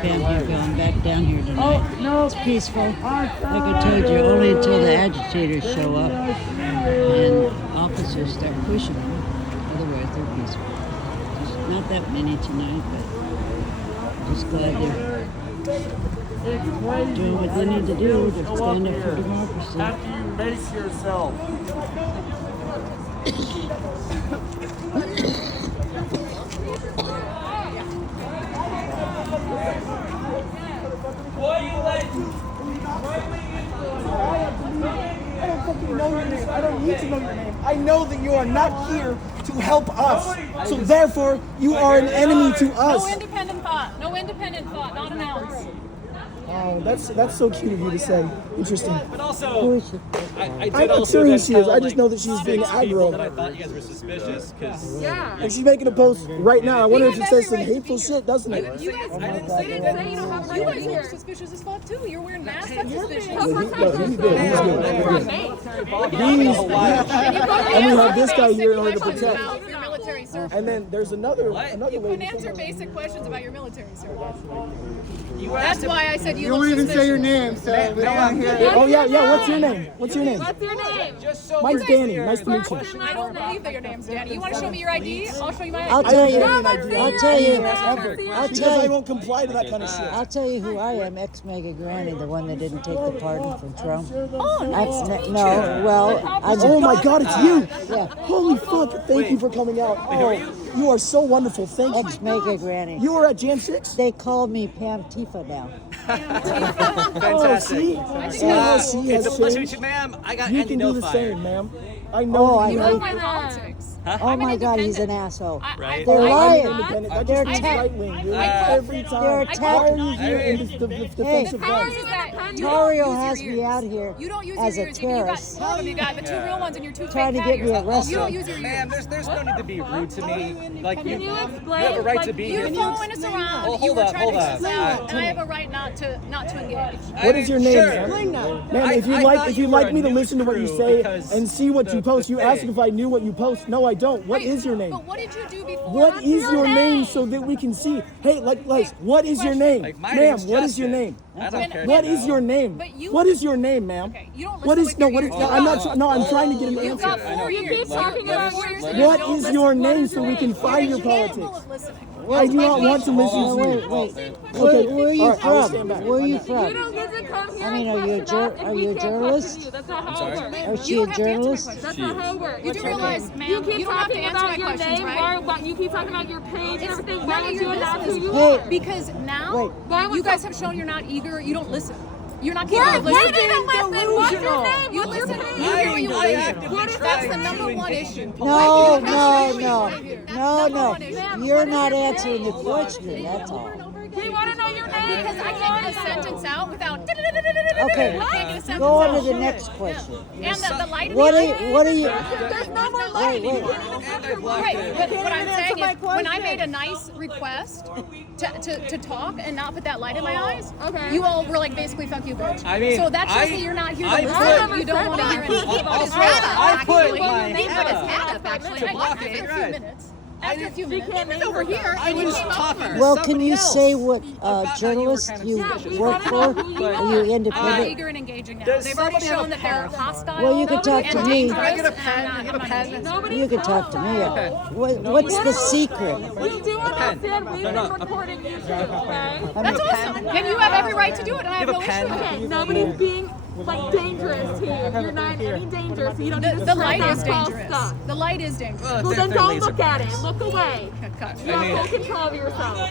Pam here going back down here tonight. Oh, no. It's peaceful. Like I told you, only until the agitators show up and officers start pushing them. Otherwise, they're peaceful. Just not that many tonight, but just glad they're doing what they need to do to stand up for democracy. After you mace yourself. I don't need to know your name. I know that you are not here to help us. So therefore, you are an enemy to us. No independent thought. No independent thought. Not an ounce. Oh, that's so cute of you to say. Interesting. But also, I did I'm not also sure who then she is. tell, I just know that she's being six people that I aggro. thought you guys were suspicious because And she's making a post right now. I wonder if it says some hateful shit, doesn't it? You guys, I didn't say say that you don't have right. You guys are suspicious as fuck too. You're wearing masks. That's suspicious. He's good. He's good. And we have this guy here in order to protect. Your military service. And then there's another You lady. couldn't answer basic questions about your military service. you That's asked why I said you You look won't even say your suspicious. name, so we don't want to hear it. Oh yeah. What's your name? What's your name? What's your name? just so Mine's we're Danny. clear, Nice to meet you. I don't believe that your name's Danny. You want to show me your ID? I'll show you my ID. I'll tell you. I'll tell you. Because tell I you. won't comply to that kind of shit. I'll tell you who I am. Ex-Mega Granny, the one that didn't take the pardon from Trump. Oh, nice. Oh my God, it's you! Yeah. Holy fuck! Thank you for coming out. Oh, you are so wonderful. Thank you. Ex-Mega Granny. You were at Jam 6? They call me Pam Tifa now. Oh, fantastic. see? See how she It's a has pleasure to meet changed? you, ma'am. I got You Andy can do the Nofire. same, ma'am. I Oh, know I you. You know. know my politics. Oh my God, he's an asshole. Right. They're I'm lying. independent. That They're just means attack- right wing, dude. I- Every time. They're Why are you attacking- here in this defensive How guns? is that? Tario has me out here You don't use as your a ears. You got terrorist. four of them. You got the two real ones and your two Trying fake to get me cat ears. arrested. You don't use your Ma'am, ears. there's no need to be rude to me. Like you Can you explain? have a right to be You're here. following us around. Oh, You hold were up, trying hold to up. kick us out, and I have a right not to engage. What is your name, Sure. ma'am? I- Ma'am, if I you'd like, thought if you you'd were like a me to new listen to what you crew say because and see what you post, you Hey. ask if I knew what you post. No, I don't. What is your name? But what did you do before? What is your name so that we can see? Hey, like, what is your name? Like, my Ma'am, name's what is your Justin. name? I don't care. What to is know. your name? But you- What is your name, ma'am? Okay, you don't What listen is, with no, your what is, ears. no, I'm not, no, I'm trying to get an You've answer. got 4 You years. keep talking about your What What don't is listen. your What name is so your we can name? find your You're capable politics? of listening. I do not want to Oh, listen to you. wait. Okay, Where are you all right, I will from? stand back. Where are you You from? don't get to come here I mean, and are you a question us if are we you a can't question journalist? you. That's not how it works. Or is she You a don't have to answer my journalist? question. That's not how it works. You do realize, ma'am, You keep you don't have to talking answer about my your questions, name, right? why you keep talking about your page and It's everything. none Why of don't your you announce who business. you Hey. are? Because now Wait. you guys have shown you're not eager. You don't listen. You're not You're capable of listening. even listening. What's your name? You What's your listen. page? You hear what you I want to actively hear. That's the tried number to one engage issue. in No. You're not answering the question. That's all. We want to know your name. Because I can't get a sentence out without. Okay, I can't get a sentence go on to out. the next question. And the light in What the are eye. what are you? There's no more light. Wait. Right, but what I'm saying is, when I made a nice request to talk and not put that light in my eyes, Okay. you all were like, basically, fuck you, bitch. I mean, so that shows I- that you're not here to I listen. put- You don't want to hear anything. Also, I put my They put his hand hand up, actually. to block After it. a few minutes. After a few She minutes. can't It's name over here. herself. I and you was came up talking. first. Well, can somebody you else say what about how you were journalist kind of you suspicious. work for? Are you I'm not independent? eager and engaging now. Does They've already somebody have shown a that they're pen? hostile. Well, you can talk to and me. dangerous, Can I get a and pen? I'm Can I get a not pen? interested. Nobody You can talk to me. Okay. What's the secret? We do understand. We've No, been recording you too, okay? That's awesome. And you have every right to do it, and I have You have no a pen? issue with it. Okay, nobody's being like dangerous here. You're not in any danger, so you don't need to The spread light that is false dangerous. stuff. The light is dangerous. Well, then don't look at it. Look away. Cut. You have full control of yourself.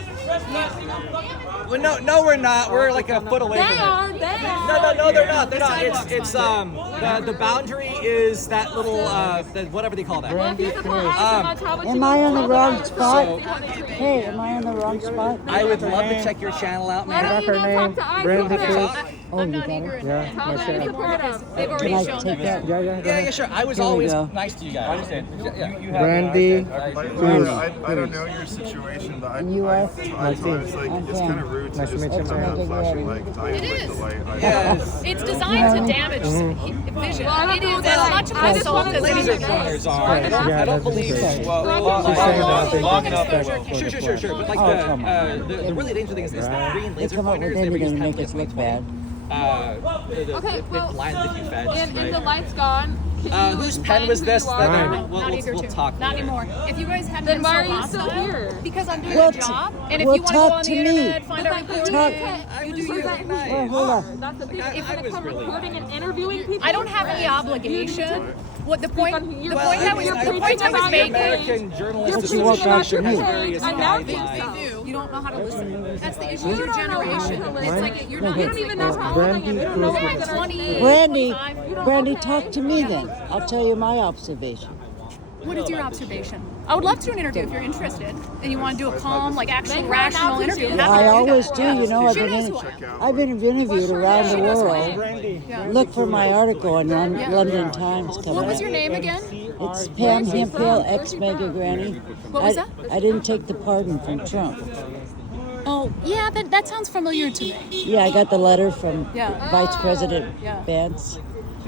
Well, no, we're not. We're like a foot away They from it. are. They are. No, they're not. They're not. It's the boundary is that little whatever they call that. Well, if you support Alex Much, Am I on the wrong So- spot? Hey, am I on the wrong spot? I would love to check your channel out, Why man. don't you go talk to Alex? Brandi Kruse. Oh, I'm you not got eager it? in anymore because they've Can already I shown take that. that? Yeah, sure. I was Here we always go. nice to you guys. I understand. Brandi Kruse. I don't know your situation, but And you are? at times, like, I'm it's Pam. kind of rude to Nice to just meet you, turn man. on flashing It lights. I It click is. the light. Yeah. It's designed to damage vision. It is as much of an assault as Laser anything pointers else. are. I don't believe. Okay. Long exposure. Sure. But like Oh, come on. the really dangerous thing is the green They laser come up with pointers. They were anything used to make heavily us at look one bad. point. Okay, They well, blinded the feds, and the right? light's gone. Can you Whose pen explain was who this? you are? That Now? we'll Not eager we'll to. talk Not later. anymore. If you guys hadn't Then been why so are you still hostile, here? because I'm doing Well, a job. And if well, you want to go talk on to the me. internet, find out But recording, Talk- you do you. Well, hold on. That's the thing. Like, If I it was comes really recording and interviewing people, I don't have any obligation. What the point? on- The you're- point I was. you're The preaching point I was about your making. American Journalist You're walk preaching back about to your me. page, announcing They yourself. do. You don't know how to listen. That's the issue You with your don't know how to generation. listen. It's like you're not. You don't even know how old I am. You don't know what I'm gonna 20, say. Brandi, 25. Brandi, talk to me then. I'll tell you my observation. What is your observation? I would love to do an interview if you're interested and you want to do a calm, like actual rational interview. I'm happy I to do always that. do. You know, She knows who I am. I've been interviewed around the world. Yeah. Look for my article in London Times coming What was up. your name again? It's Pam Hemphill, ex-Mega Granny. What was that? I didn't take the pardon from Trump. Oh, yeah, that sounds familiar to me. Yeah, I got the letter from Yeah. Vice President Yeah. Vance.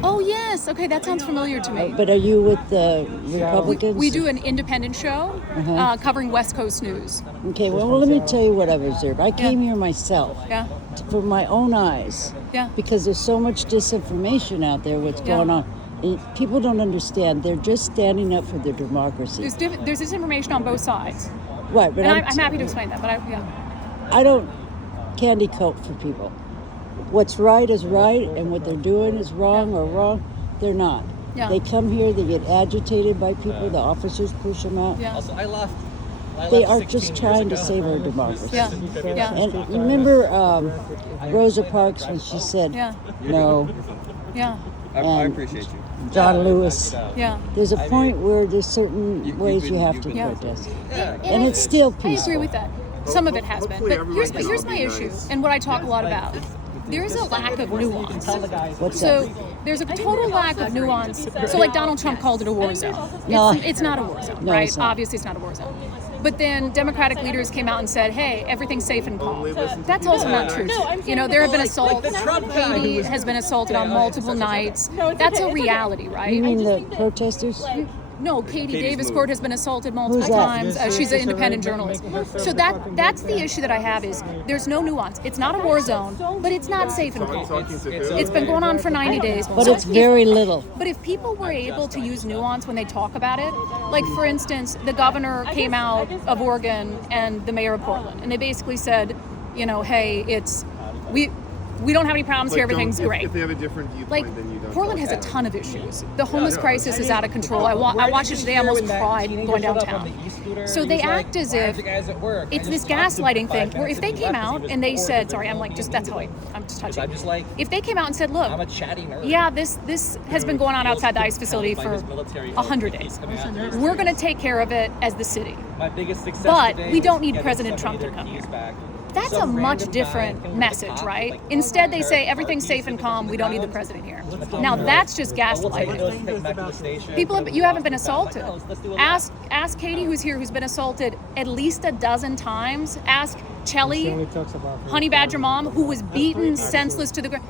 Oh, yes. Okay, that sounds familiar to me. But are you with the Republicans? We do an independent show covering West Coast news. Okay, well, let me tell you what I've observed. I came here myself Yeah. for my own eyes Yeah. because there's so much disinformation out there, what's Yeah. going on. People don't understand. They're just standing up for their democracy. There's disinformation on both sides. Right, but And I'm happy to explain that, but I don't candy coat for people. What's right is right, and what they're doing is wrong or wrong. They're not. Yeah. They come here, they get agitated by people, the officers push them out. Yeah. Also, I left. They are just trying to save our democracy. Yeah. Yeah. And remember Rosa Parks when she said Yeah. no, Yeah. and appreciate you. John Lewis. Yeah. There's a point where there's certain ways you have to Yeah. protest. And it's still I peaceful. agree with that. Some of it has been. But here's my issue, and what I talk a lot about. There's a lack of nuance. What's So that? there's a total lack of nuance. So like Donald Trump called it a war zone. No. It's not a war zone, No, right? it's not. Obviously it's not a war zone. But then Democratic leaders came out and said, hey, everything's safe and calm. That's also not true. You know, there have been assaults. Haiti has been assaulted on multiple nights. That's a reality, right? You mean the protesters? No, Katie Davis Court has been assaulted multiple Who's that? times. She's an independent journalist. So that's the issue that I have is there's no nuance. It's not a war zone, but it's not safe and calm. It's been going on for 90 days. But So it's very little. But if people were able to use nuance when they talk about it, like for instance, the governor came out of Oregon and the mayor of Portland, and they basically said, you know, hey, we don't have any problems here, everything's great. If they have a different viewpoint, Like, then you don't. Portland has a ton of issues. The homeless crisis is out of control. I watched it today, I almost cried going downtown. So they act as if it's this gaslighting thing, where if they came out and they said, sorry, I'm just touching. If they came out and said, look, I'm a chatty nerd. yeah, this has been going on outside the ICE facility for 100 days. We're going to take care of it as the city. My biggest success But today we was don't need getting President somebody Trump to their come keys here. back. That's a Some much random different guy message, with a right? cop, Instead, they say like, everything's safe and calm. We don't need the president here. Now that's just We'll take gaslighting. those, take them back to the station. People, you haven't been assaulted. Let's do a Ask Katie, who's here, who's been assaulted at least a dozen times. Ask Chelly, Honey Badger mom, who was beaten senseless to the ground.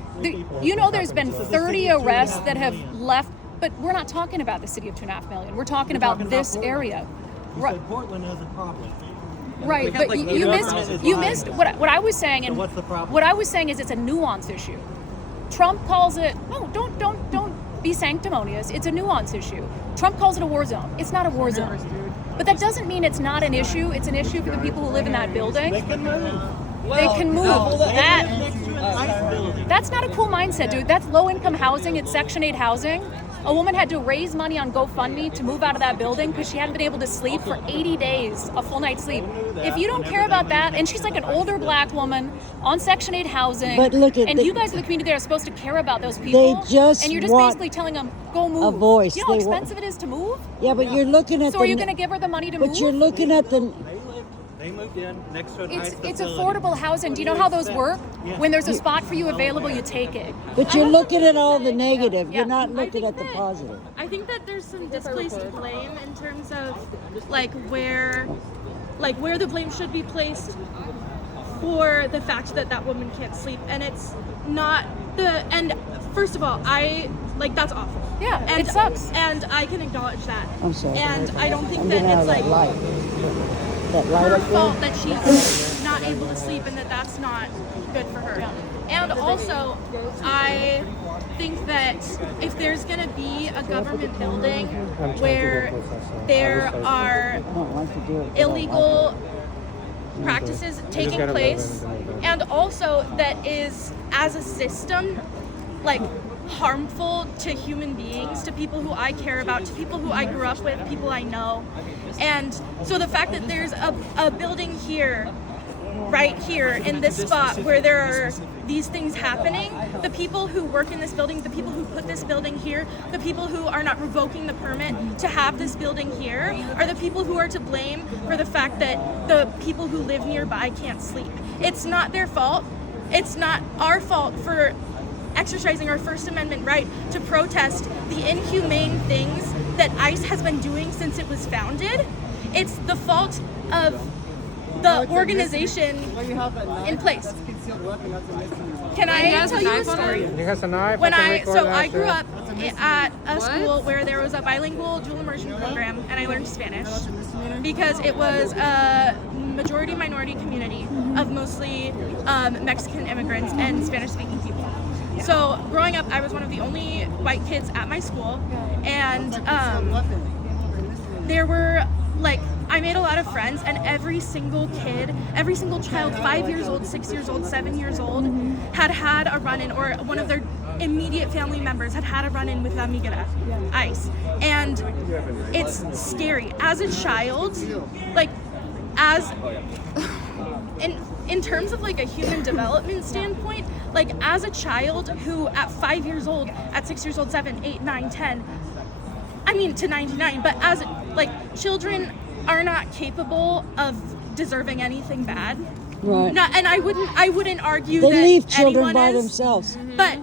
You know, there's been 30 arrests that have left, but we're not talking about the city of 2.5 million. We're talking about this area. Right. Portland has a problem. Right, but you missed what I was saying, and what's the problem? what I was saying is it's a nuance issue. Trump calls it don't be sanctimonious. It's a nuance issue. Trump calls it a war zone. It's not a war zone, but that doesn't mean it's not an issue. It's an issue for the people who live in that building. They can move. They can move. Next to an ICE building. That's not a cool mindset, dude. That's low-income housing. It's Section 8 housing. A woman had to raise money on GoFundMe to move out of that building because she hadn't been able to sleep for 80 days, a full night's sleep. If you don't care about that, and she's like an older black woman on Section 8 housing, But look at and the- you guys in the community that are supposed to care about those people, just and you're just want basically telling them, go move. a voice. You know how They want- expensive it is to move? Yeah, but you're looking at So are you going to give her the money to move? But you're looking at the. They moved in next to an ICE It's facility. affordable housing. Do you know how those work? Yeah. When there's a spot for you available, you take it. But you're looking at all the negative. Yeah. You're not I looking think at the that- positive. I think that there's some displaced blame in terms of where the blame should be placed for the fact that that woman can't sleep, and it's not and first of all, that's awful. Yeah, and it sucks. And I can acknowledge that. I'm sorry. And I don't think I'm that getting out it's of that light. That light her up there. fault that she's not able to sleep and that that's not good for her. And also, I think that if there's going to be a government building where there are I don't like to do it. illegal practices taking place, and also that is, as a system, harmful to human beings, to people who I care about, to people who I grew up with, people I know. And so the fact that there's a building here, right here in this spot where there are these things happening, the people who work in this building, the people who put this building here, the people who are not revoking the permit to have this building here are the people who are to blame for the fact that the people who live nearby can't sleep. It's not their fault. It's not our fault for exercising our First Amendment right to protest the inhumane things that ICE has been doing since it was founded. It's the fault of the organization in place. Can I tell you a story? He has a knife. When can I record so that, I grew yeah. up at a school where there was a bilingual dual immersion program, and I learned Spanish because it was a majority minority community of mostly Mexican immigrants and Spanish-speaking people. So growing up, I was one of the only white kids at my school, and there were I made a lot of friends, and every single child, 5 years old, 6 years old, 7 years old, had a run-in, or one of their immediate family members had a run-in with La Migra, ICE. And it's scary. As a child, in terms of a human development standpoint, as a child who at 5 years old, at 6 years old, 7, 8, 9, 10, I mean to 99, but as children are not capable of deserving anything bad. Right. And I wouldn't argue They that leave children anyone by is, themselves. But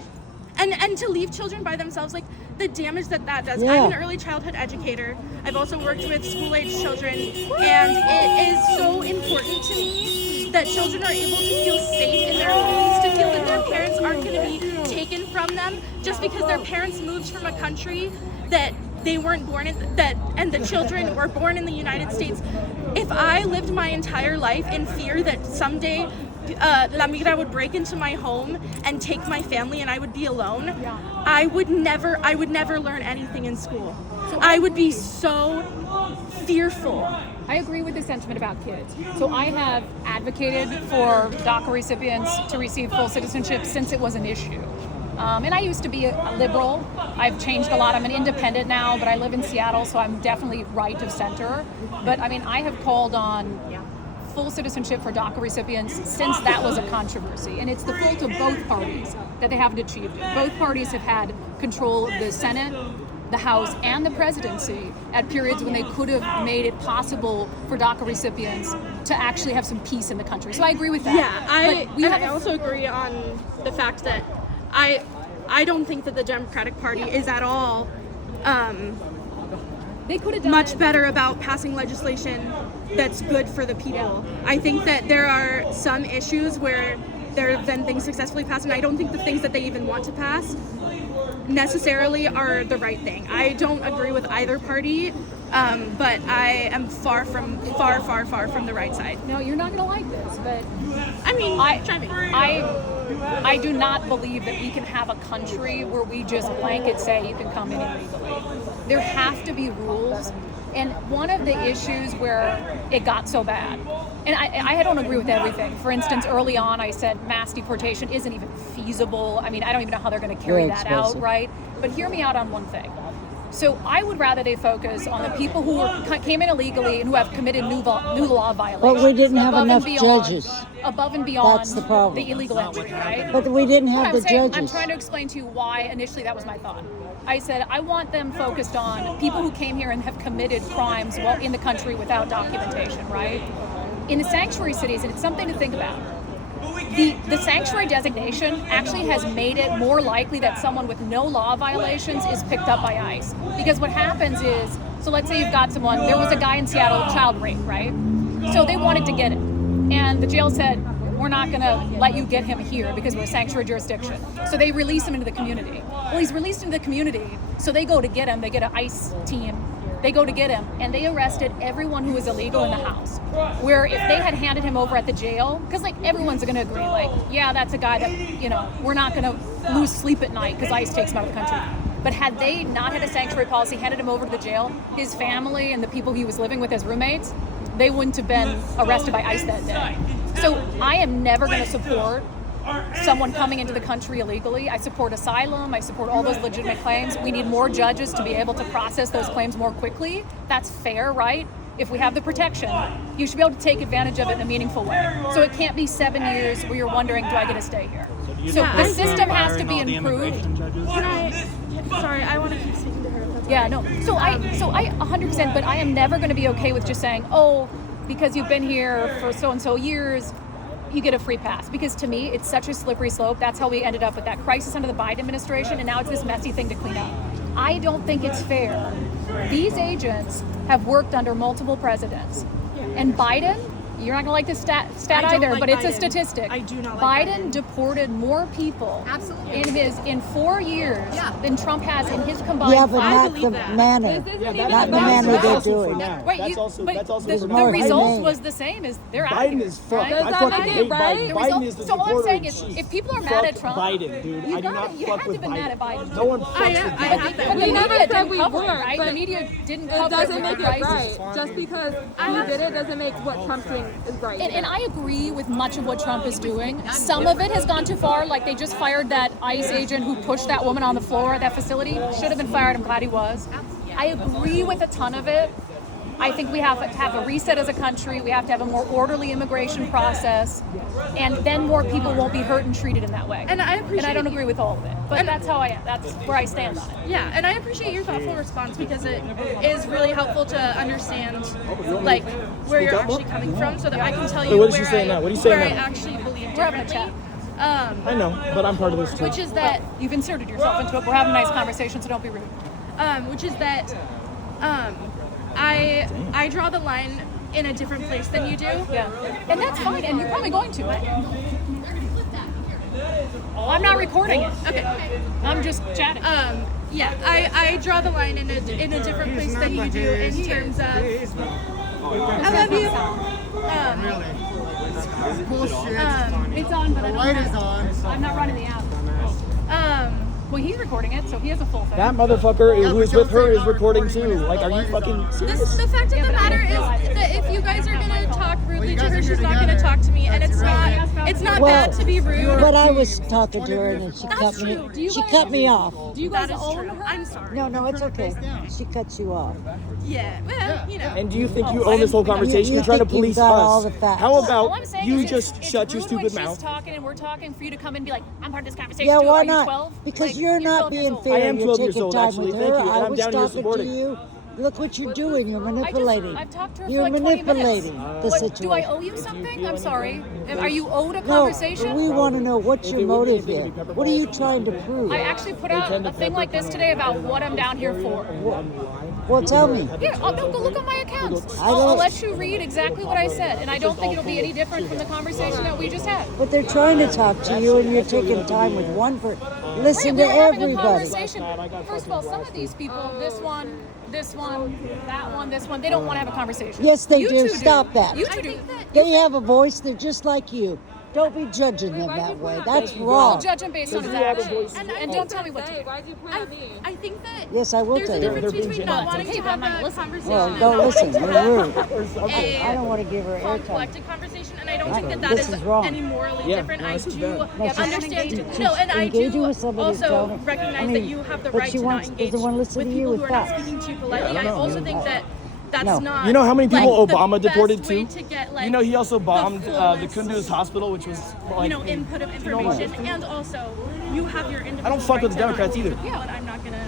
and to leave children by themselves, the damage that does. Yeah. I'm an early childhood educator. I've also worked with school-age children, and it is so important to me that children are able to feel safe in their homes, to feel that their parents aren't going to be taken from them just because their parents moved from a country that they weren't born in, and the children were born in the United States. If I lived my entire life in fear that someday La Migra would break into my home and take my family and I would be alone, I would never learn anything in school. I would be so fearful. I agree with the sentiment about kids. So I have advocated for DACA recipients to receive full citizenship since it was an issue. And I used to be a liberal. I've changed a lot. I'm an independent now, but I live in Seattle, so I'm definitely right of center. But I mean, I have called on full citizenship for DACA recipients since that was a controversy. And it's the fault of both parties that they haven't achieved it. Both parties have had control of the Senate, the House, and the presidency at periods when they could have made it possible for DACA recipients to actually have some peace in the country. So I agree with that. Yeah, I also agree on the fact that I don't think that the Democratic Party is at all they could have done much better about passing legislation that's good for the people. I think that there are some issues where there have been things successfully passed, and I don't think the things that they even want to pass necessarily are the right thing. I don't agree with either party, but I am far from the right side. No, you're not going to like this, but I mean, try me. I do not believe that we can have a country where we just blanket say you can come in illegally. There have to be rules. And one of the issues where it got so bad, and I don't agree with everything. For instance, early on I said mass deportation isn't even feasible. I mean, I don't even know how they're going to carry that out, right? But hear me out on one thing. So I would rather they focus on the people who came in illegally and who have committed new law violations. But we didn't have enough judges. Above and beyond That's the problem. the illegal entry, right? But we didn't have the I'm saying, judges. I'm trying to explain to you why initially that was my thought. I said I want them focused on people who came here and have committed crimes while in the country without documentation, right? in the sanctuary cities, and it's something to think about. The sanctuary designation actually has made it more likely that someone with no law violations is picked up by ICE. Because what happens is, so let's say you've got someone, there was a guy in Seattle, child rape, right? So they wanted to get him. And the jail said, we're not going to let you get him here because we're a sanctuary jurisdiction. So they release him into the community. Well, he's released into the community, so they go to get him. They get an ICE team. They go to get him, and they arrested everyone who was illegal in the house. Where if they had handed him over at the jail, because like everyone's going to agree, like, yeah, that's a guy that, you know, we're not going to lose sleep at night because ICE takes him out of the country. But had they not had a sanctuary policy, handed him over to the jail, his family and the people he was living with as roommates, they wouldn't have been arrested by ICE that day. So I am never going to support someone coming into the country illegally. I support asylum. I support all those legitimate claims. We need more judges to be able to process those claims more quickly. That's fair, right? If we have the protection, you should be able to take advantage of it in a meaningful way. So it can't be 7 years where you're wondering, do I get to stay here? So the system has to be improved. Sorry, I want to keep speaking to her. If that's Yeah, okay. no. So I 100%, but I am never going to be okay with just saying, oh, because you've been here for so and so years, you get a free pass. Because to me, it's such a slippery slope. That's how we ended up with that crisis under the Biden administration, and now it's this messy thing to clean up. I don't think it's fair. These agents have worked under multiple presidents. And Biden, you're not going to like this stat I don't either, like but it's a Biden. statistic. I do not like Biden. deported more people Absolutely. in 4 years Yeah. than Trump has in his combined Yeah, but I not believe the that. manner. Not the manner they're doing. Right, That's also but for the now. result was the same as they're out Biden here, is fucked. right? I fucking hate Biden. The Biden result- is the so all I'm saying is, deporter-in-chief. if people are Fuck mad at Trump, Biden, dude. you I do gotta- not you fuck had to with be mad at Biden. Biden. No one I fucks with have Biden. that. But the We never media said didn't we cover it, weren't, right? but The media didn't It cover doesn't it make with it crisis. right. Just because he did it doesn't make what Trump's doing is right. And I agree with much of what Trump is doing. Some of it has gone too far. Like they just fired that ICE agent who pushed that woman on the floor at that facility. Should have been fired. I'm glad he was. I agree with a ton of it. I think we have to have a reset as a country. We have to have a more orderly immigration process, and then more people won't be hurt and treated in that way. And I appreciate. And I don't agree with all of it, but And- that's how I am. That's where I stand on it. Yeah, and I appreciate your thoughtful response because it is really helpful to understand, like, where you're actually coming from, so that I can tell you Wait, what is where she saying I, now? What are you saying where now? I actually believe We're having a differently. I know, but I'm part of this too. Which is that, You've inserted yourself into it. We're having a nice conversation, so don't be rude. which is that, I draw the line in a different place than you do. Yeah, and that's fine, and you're probably going to. I'm not recording it. Okay. I'm just chatting. Yeah, I draw the line in a different place than you do in terms of. I love you. It's on, but I don't Light have is on. I'm not running the app. Well, he's recording it, so he has a full thing. That motherfucker who is with her is recording too. Like, are you fucking serious? The fact of the matter is that if you guys are gonna talk rudely to her, she's not gonna talk to me, and it's not bad to be rude. But I was talking to her and then she cut true. me. She cut me off. Do you guys That is own true. her? I'm sorry. No, it's okay. She cuts you off. Yeah, well, you know. And do you think you own this whole conversation? You You're trying to think you've police got all us. the facts. How All about I'm saying you is just it's shut your rude when stupid she's mouth? talking and we're talking for you to come and be like, I'm part of this conversation. Yeah, too. why Are you not? 12? Because Like, you're not years being old. fair. I am You're 12 years taking old, time actually. with Thank her. you. And I I'm was down here talking to supporting. you. Look what you're doing. You're manipulating. I've talked to her You're for like 20 manipulating minutes. the What, situation. do I owe you something? I'm sorry. Are you owed a No, conversation? we want to know what's your motive here. What are you trying to prove? I actually put out a thing like this today about what I'm down here for. Well, tell me. Here, go look on my account. I I'll don't- let you read exactly what I said, and I don't think it'll be any different from the conversation that we just had. But they're trying to talk to you, and you're taking time with one person. Listen to We're having a everybody. conversation. First of all, some of these people, this one, this one, they don't want to have a conversation. Yes, they You do. two Stop that. You two do. They have a voice. They're just like you. Don't be judging them that way. That's I'll wrong. judge him based on his actions, and don't tell me what to do. Why'd you point at me? I think that Yes, I will there's tell a you. difference between not Well, wanting it's okay, to but I'm have not a listening. conversation Well, and don't not listen. wanting to You're have rude. I don't want to give her airtime. collected conversation, and I don't think that This is is wrong. any morally Yeah, different. no, I this is do bad. No, she's- understand. she's No, and I engaging do with somebody who's also telling- recognize I mean, that you have the but right she to wants- not engage doesn't want to with listen to people you who with are not facts. speaking to you politely. I also think that that's No. not. You know how many people like, the Obama deported best way too? to get, like, You know he also bombed the fullest, Kunduz hospital, which was like, input of information, and also you have your individual I don't fuck right with the to not Democrats agree either. with people, and I'm not gonna